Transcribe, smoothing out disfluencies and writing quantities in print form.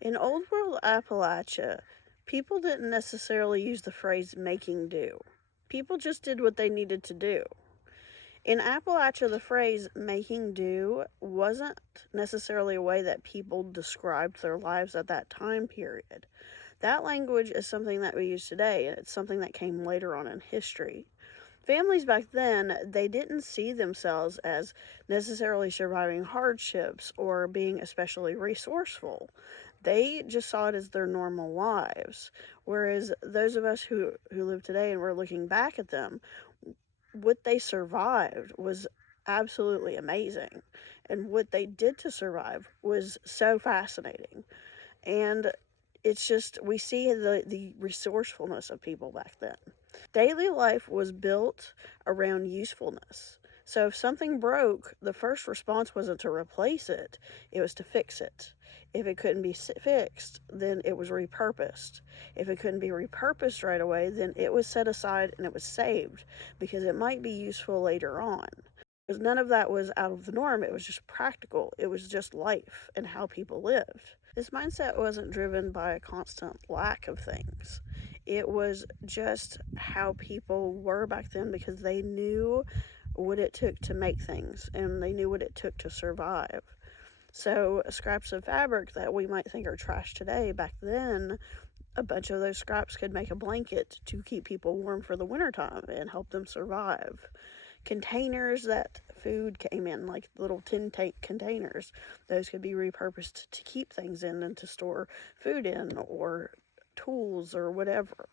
In Old World Appalachia, people didn't necessarily use the phrase making do. People just did what they needed to do. In Appalachia, the phrase making do wasn't necessarily a way that people described their lives at that time period. That language is something that we use today, and it's something that came later on in history. Families back then, they didn't see themselves as necessarily surviving hardships or being especially resourceful. They just saw it as their normal lives. Whereas those of us who live today and we're looking back at them, what they survived was absolutely amazing. And what they did to survive was so fascinating. And it's just, we see the resourcefulness of people back then. Daily life was built around usefulness. So if something broke, the first response wasn't to replace it, it was to fix it. If it couldn't be fixed, then it was repurposed. If it couldn't be repurposed right away, then it was set aside and it was saved because it might be useful later on. Because none of that was out of the norm, it was just practical. It was just life and how people lived. This mindset wasn't driven by a constant lack of things. It was just how people were back then because they knew what it took to make things and they knew what it took to survive. So, scraps of fabric that we might think are trash today, back then, a bunch of those scraps could make a blanket to keep people warm for the wintertime and help them survive. Containers that food came in, like little tin tank containers, those could be repurposed to keep things in and to store food in, or tools or whatever.